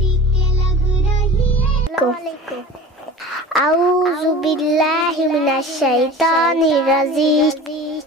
Assalamualaikum. Auzubillahi minasyaitonirrajim.